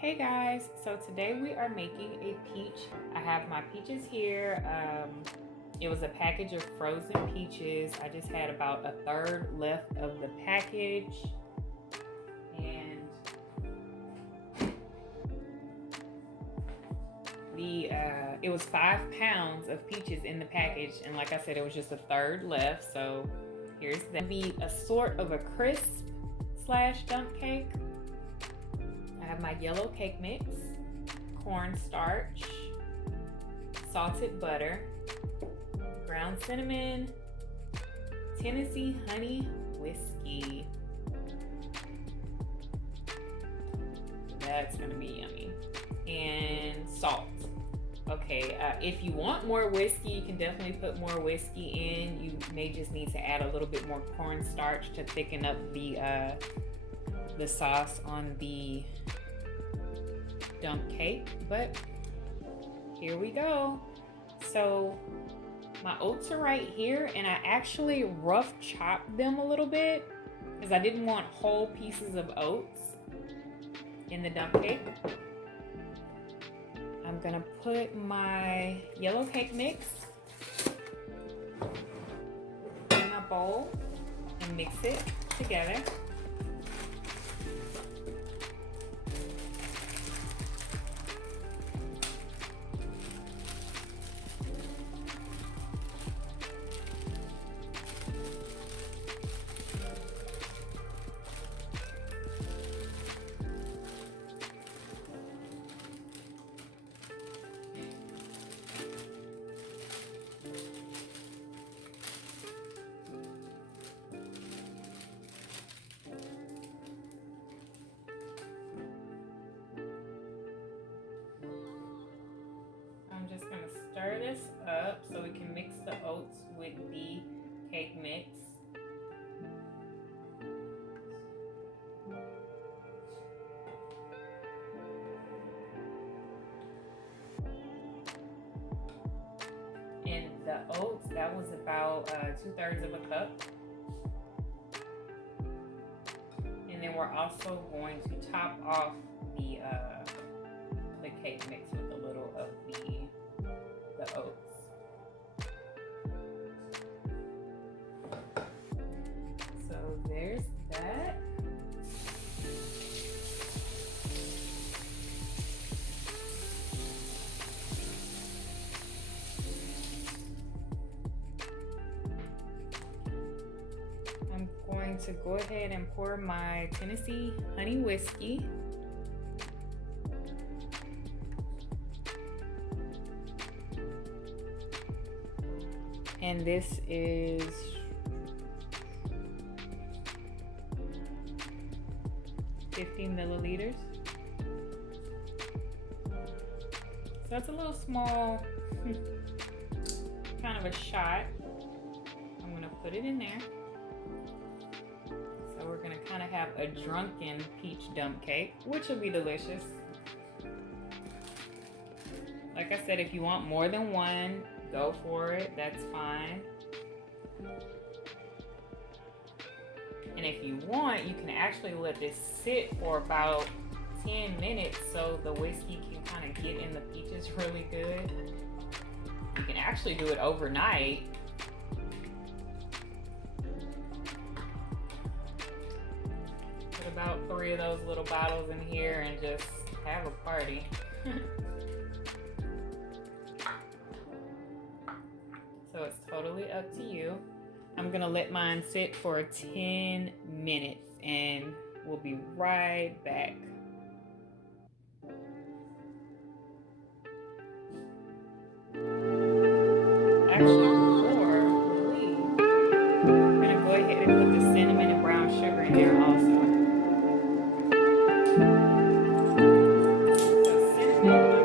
Hey guys, so today we are making a peach. I have my peaches here. It was a package of frozen peaches. I just had about a third left of the package. And it was 5 pounds of peaches in the package. And like I said, it was just a third left. So here's the a sort of a crisp slash dump cake. I have my yellow cake mix, cornstarch, salted butter, ground cinnamon, Tennessee honey whiskey. That's gonna be yummy. And salt. Okay, if you want more whiskey, you can definitely put more whiskey in. You may just need to add a little bit more cornstarch to thicken up the sauce on the dump cake, but here we go. So my oats are right here, and I actually rough chopped them a little bit because I didn't want whole pieces of oats in the dump cake. I'm gonna put my yellow cake mix in my bowl and mix it together. I'm just going to stir this up so we can mix the oats with the cake mix. And the oats, that was about 2/3 of a cup. And then we're also going to top off the cake mix with a little of the oats. So there's that. I'm going to go ahead and pour my Tennessee honey whiskey. And this is 50 milliliters. So that's a little small, kind of a shot. I'm gonna put it in there. So we're gonna kind of have a drunken peach dump cake, which will be delicious. Like I said, if you want more than one, go for it, that's fine. And if you want, you can actually let this sit for about 10 minutes so the whiskey can kind of get in the peaches really good. You can actually do it overnight. Put about 3 of those little bottles in here and just have a party. So it's totally up to you. I'm gonna let mine sit for 10 minutes and we'll be right back. Actually, before we leave, I'm gonna go ahead and put the cinnamon and brown sugar in there also. So cinnamon,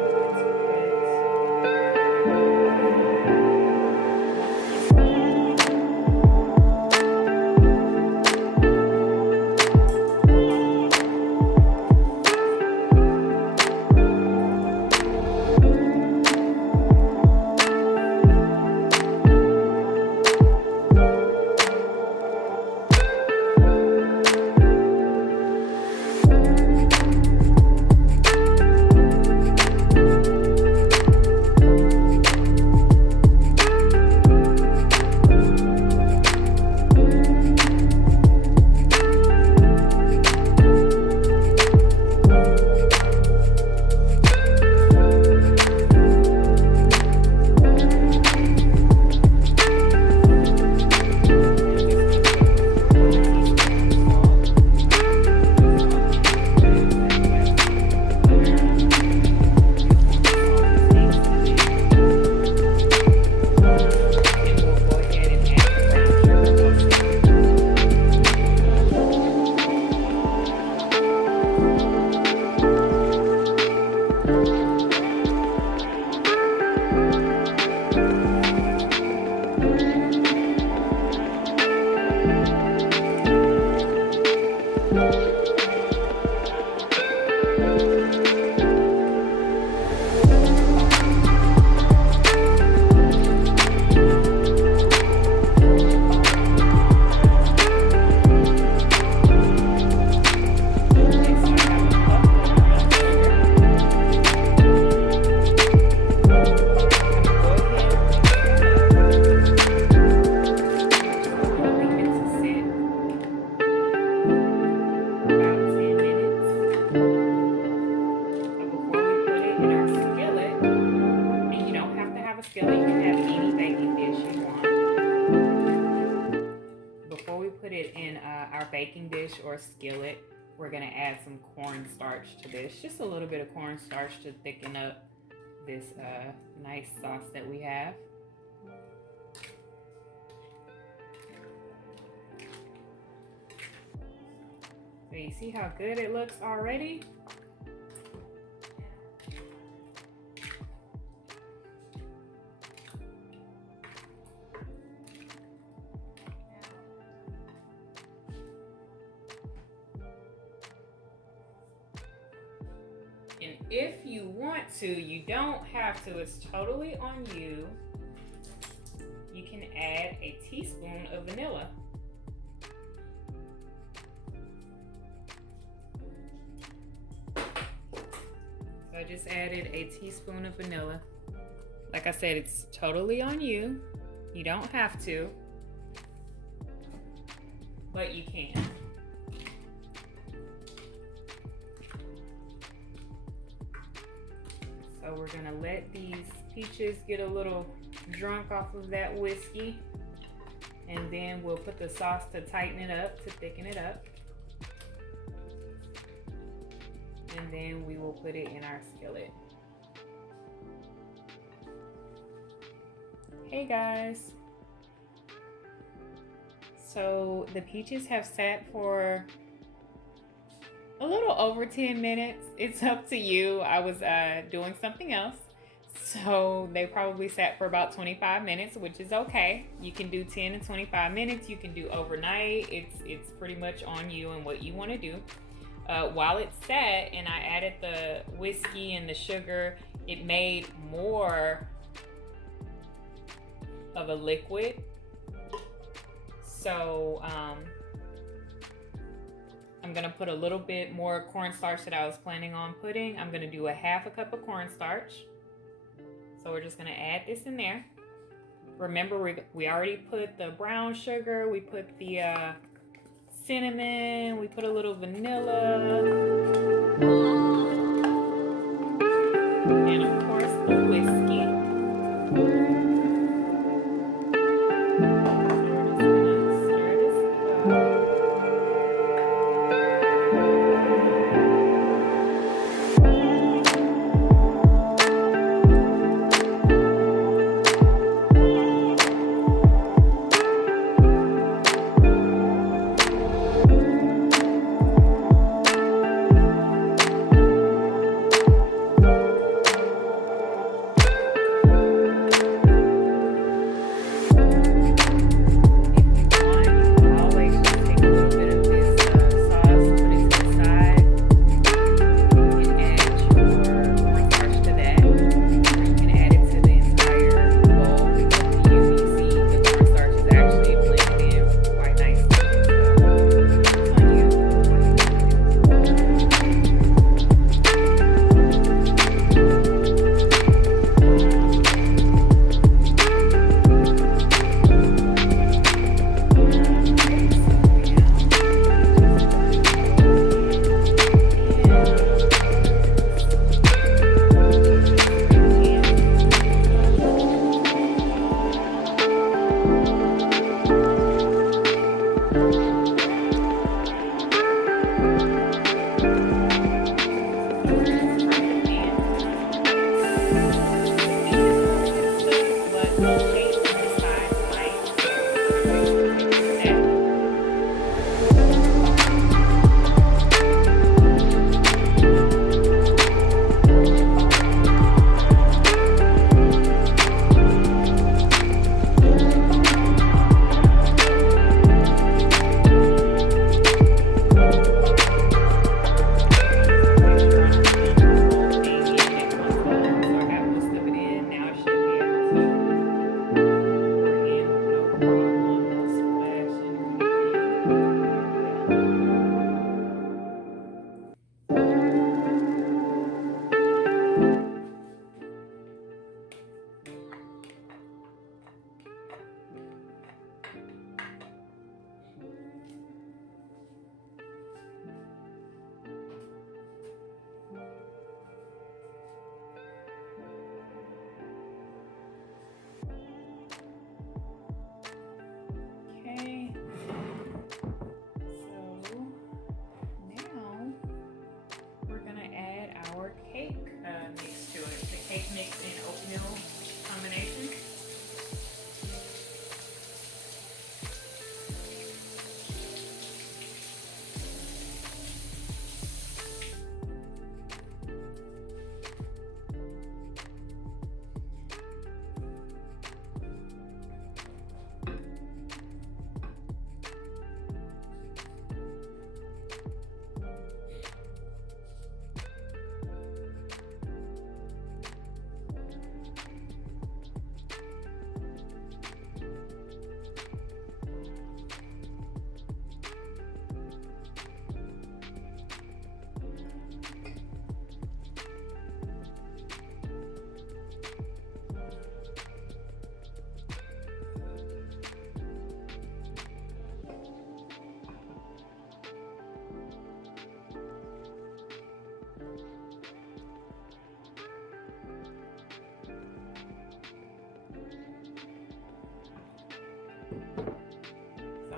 baking dish or skillet, we're gonna add some cornstarch to this. Just a little bit of cornstarch to thicken up this nice sauce that we have. So you see how good it looks already? And if you want to, you don't have to, it's totally on you. You can add a teaspoon of vanilla. So I just added a teaspoon of vanilla. Like I said, it's totally on you. You don't have to, but you can. So we're gonna let these peaches get a little drunk off of that whiskey, and then we'll put the sauce to tighten it up, to thicken it up. And then we will put it in our skillet. Hey guys. So the peaches have sat for a little over 10 minutes. It's up to you. I was doing something else. So they probably sat for about 25 minutes, which is okay. You can do 10 to 25 minutes. You can do overnight. It's pretty much on you and what you want to do. While it sat and I added the whiskey and the sugar, it made more of a liquid. So I'm gonna put a little bit more cornstarch that I was planning on putting. I'm gonna do a half a cup of cornstarch. So we're just gonna add this in there. Remember, we already put the brown sugar, we put the cinnamon, we put a little vanilla, and of course the whiskey.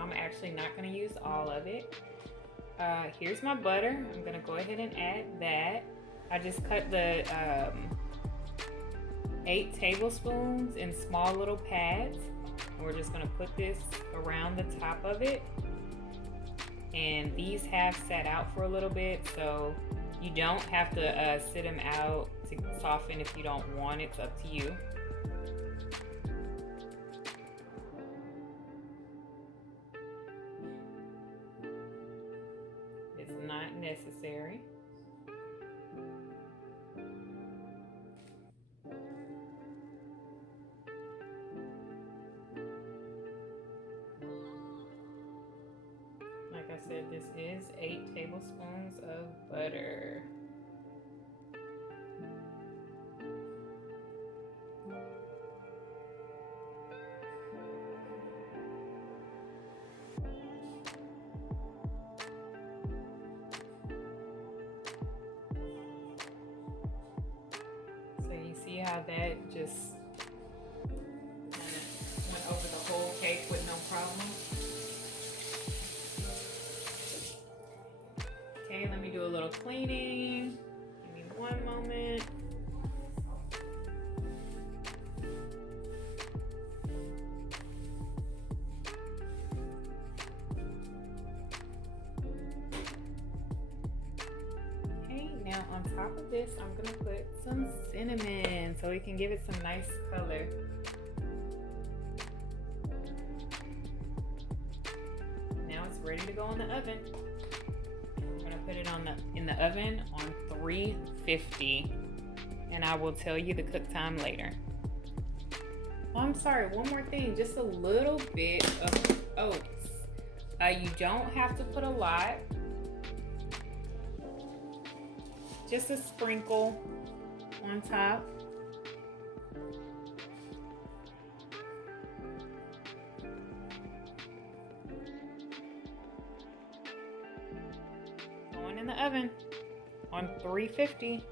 I'm actually not going to use all of it. Here's my butter. I'm going to go ahead and add that. I just cut the 8 tablespoons in small little pads. And we're just going to put this around the top of it. And these have sat out for a little bit, so you don't have to sit them out to soften if you don't want. It's up to you. It's not necessary. Like I said, this is 8 tablespoons of butter. So you see how that just went over the whole cake with no problem? Okay, let me do a little cleaning. Give me one moment. Okay, now on top of this, I'm gonna put some cinnamon so we can give it some nice color. Now it's ready to go in the oven. Put it in the oven on 350, and I will tell you the cook time later. Oh, I'm sorry, one more thing, just a little bit of oats. You don't have to put a lot, just a sprinkle on top. In the oven on 350.